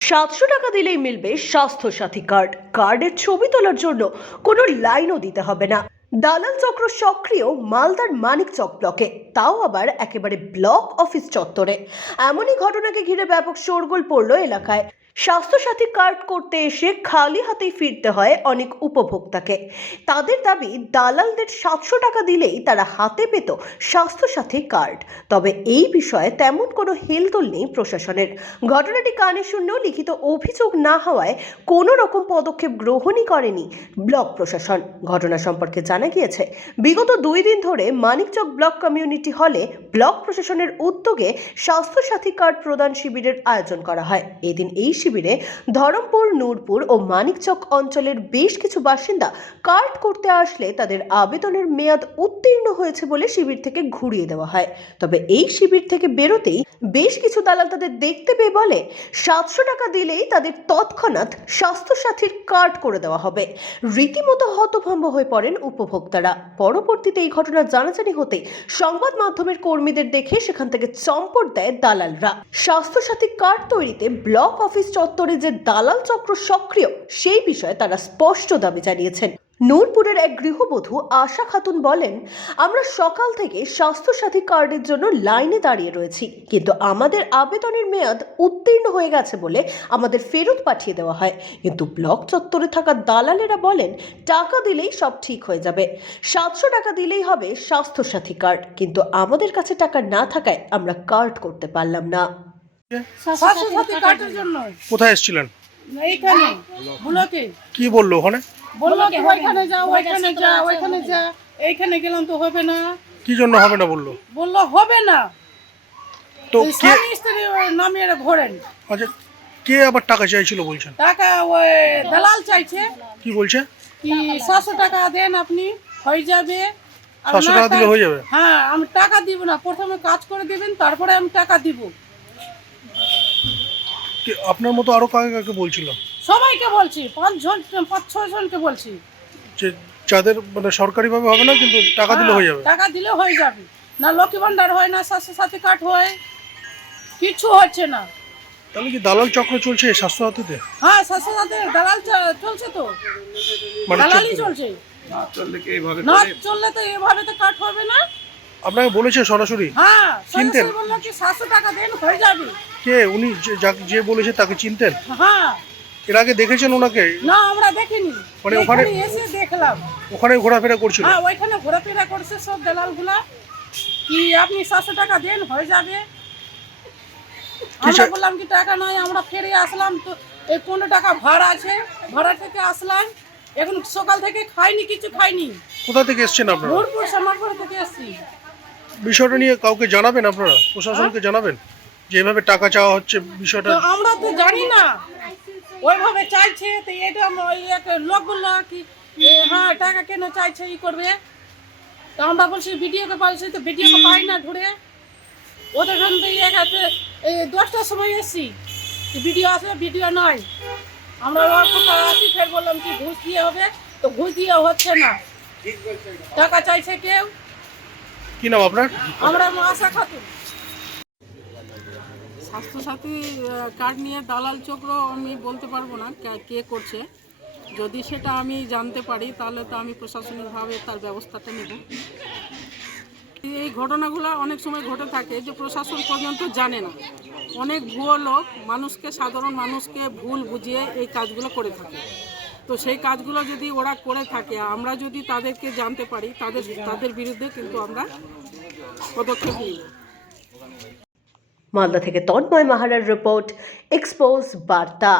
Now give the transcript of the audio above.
সাতশো টাকা দিলেই মিলবে স্বাস্থ্য সাথী কার্ড। কার্ডের ছবি তোলার জন্য কোনো লাইনও দিতে হবে না। দালাল চক্র সক্রিয় মালদার মানিক চক ব্লকে, তাও আবার একেবারে ব্লক অফিস চত্বরে। এমনই ঘটনাকে ঘিরে ব্যাপক শোরগোল পড়ল এলাকায়। স্বাস্থ্যসাথী কার্ড করতে এসে খালি হাতেই ফিরতে হয় অনেক উপভোক্তাকে। তাদের দাবি, দালালদের সাতশো টাকা দিলেই তারা হাতে পেত স্বাস্থ্যসাথী কার্ড। তবে এই বিষয়ে তেমন কোনো হেলদোল নেই প্রশাসনের। ঘটনাটি কানে শুনলেও লিখিত অভিযোগ না হওয়ায় কোনো রকম পদক্ষেপ গ্রহণই করেনি ব্লক প্রশাসন। ঘটনা সম্পর্কে জানা গিয়েছে, বিগত দুই দিন ধরে মানিকচক ব্লক কমিউনিটি হলে ব্লক প্রশাসনের উদ্যোগে স্বাস্থ্যসাথী কার্ড প্রদান শিবিরের আয়োজন করা হয়। এদিন এই শিবিরে ধরমপুর, নূরপুর ও মানিকচক অঞ্চলের বেশ কিছু বাসিন্দা কার্ড করতে আসলে তাদের আবেদনের মেয়াদ উত্তীর্ণ হয়েছে বলে শিবির থেকে ঘুরিয়ে দেওয়া হয়। তবে এই শিবির থেকে বেরোতেই বেশ কিছু দালাল তাদের দেখতে পেয়ে বলে, সাতশো টাকা দিলেই তাদের তৎক্ষণাৎ স্বাস্থ্যসাথীর কার্ড করে দেওয়া হবে। রীতিমতো হতভম্ব হয়ে পড়েন উপভোক্তারা। পরবর্তীতে এই ঘটনা জানাজানি হতে সংবাদ মাধ্যমের কর্মীদের দেখে সেখান থেকে চম্পট দেয় দালালরা। স্বাস্থ্যসাথী কার্ড তৈরিতে ব্লক অফিস চত্বরে যে দালাল চক্র সক্রিয়, সেই বিষয়ে তারা স্পষ্ট দাবি জানিয়েছেন। নূরপুরের এক গৃহবধূ আশা খাতুন বলেন, আমরা সকাল থেকে স্বাস্থ্যসাথী কার্ডের জন্য লাইনে দাঁড়িয়ে রয়েছি, কিন্তু আমাদের আবেদনের মেয়াদ উত্তীর্ণ হয়ে গেছে বলে আমাদের ফেরত পাঠিয়ে দেওয়া হয়। কিন্তু ব্লক চত্বরে থাকা দালালেরা বলেন, টাকা দিলেই সব ঠিক হয়ে যাবে। সাতশো টাকা দিলেই হবে স্বাস্থ্যসাথী কার্ড, কিন্তু আমাদের কাছে টাকা না থাকায় আমরা কার্ড করতে পারলাম না। জন্য। কোথায় এসেছিলেন? এইখানে ব্লকে কি বলল ওখানে? বলল কি ওইখানে যা ওইখানে যা ওইখানে যা এইখানে গেলাম তো হবে না। কি জন্য হবে না বলল? বলল হবে না। তো এই কে স্বামী স্ত্রী নামিয়ে ভরেন। আচ্ছা কে আবার টাকা চাইছিল বলছেন? টাকা ওই দালাল চাইছে। কি বলছে? কি সাতশো টাকা দেন আপনি হয়ে যাবে। আর 700 টাকা দিলে হয়ে যাবে? হ্যাঁ আমি টাকা দিব না। প্রথমে কাজ করে দিবেন তারপরে আমি টাকা দিব। আপনার মতো আরও কাকে কাকে বলছিল? সবাইকে বলছি পাঁচ জন পাঁচ ছয় জনকে বলছি। যে যাদের মানে সরকারিভাবে হবে না কিন্তু টাকা দিলে হ্যাঁ, হয়ে যাবে। টাকা দিলে হয়ে যাবে। না লক্ষ্মী ভান্ডার হয় না স্বাস্থ্য সাথী কার্ড হয় কিছু হচ্ছে না। তাহলে কি দালাল চক্র চলছে এই স্বাস্থ্যসাথীতে? হ্যাঁ স্বাস্থ্য সাথী দালাল চ- চলছে তো। মানে দালালই চলছে। না চললে কি এইভাবে না চললে তো এভাবে তো কাট হবে না। আপনাকে বলেছে সরাসরি? হ্যাঁ চিনতেন? বলল কি সাতশো টাকা দেন হয়ে যাবে। কে? উনি যে- যাকে- যে বলেছে তাকে চিনতেন? হ্যাঁ। এর আগে দেখেছেন ওনাকে? না আমরা দেখিনি। মানে ওখানে- এখানে এসে দেখলাম। ওখানে ঘোরাফেরা করছিল? হ্যাঁ ওইখানে ঘোরাফেরা করছে সব দালালগুলা কি আপনি সাতশো টাকা দেন হয়ে যাবে। আমরা চাই- বললাম কি টাকা নাই আমরা ফিরে আসলাম তো এই পনেরো টাকা ভাড়া আছে ভাড়া থেকে আসলাম। এখন সকাল থেকে খাইনি কিছু খাইনি। কোথা থেকে এসছেন আপনারা? নূরপুর সামারপুর থেকে এসছি। বিষয়টা নিয়ে কাউকে জানাবেন আপনারা? প্রশাসনকে জানাবেন? যে এভাবে টাকা চাওয়া হচ্ছে বিষয়টা? আমরা তো জানি না। ওইভাবে চাইছে, তো এটা আম- ওই এক লোক বলল কি হ্যাঁ টাকা কেন চাইছে, ই করবে? তো আমরা বলছি ভিডিওকে বলছি, তো ভিডিওকে পাই না ঘুরে। ওদের ওখান থেকে হাতে এই দশটার সময় এসছি। ভিডিও আসে ভিডিও নয়। আমরা আসি ফের বললাম কি, ঘুষ দিয়ে হবে, তো ঘুষ দিয়ে হচ্ছে না। টাকা চাইছে কেউ কি নাম আপনার? আমরা আশা খাতুন। স্বাস্থ্যসাথী কার্ড নিয়ে দালাল চক্র আমি বলতে পারব না কে করছে। যদি সেটা আমি জানতে পারি, তাহলে তো আমি প্রশাসনিকভাবে তার ব্যবস্থাটা নেব। এই ঘটনাগুলো অনেক সময় ঘটে থাকে যে প্রশাসন পর্যন্ত জানে না। অনেক ভুয়ো লোক, মানুষকে, সাধারণ মানুষকে ভুল বুঝিয়ে এই কাজগুলো করে থাকে। তো সেই কাজগুলো যদি ওরা করে থাকে, আমরা যদি তাদেরকে জানতে পারি, তাদের তাদের বিরুদ্ধে কিন্তু আমরা পদক্ষেপ নিই মালদা থেকে তন্ময় মাহারার রিপোর্ট এক্সপোজ বার্তা।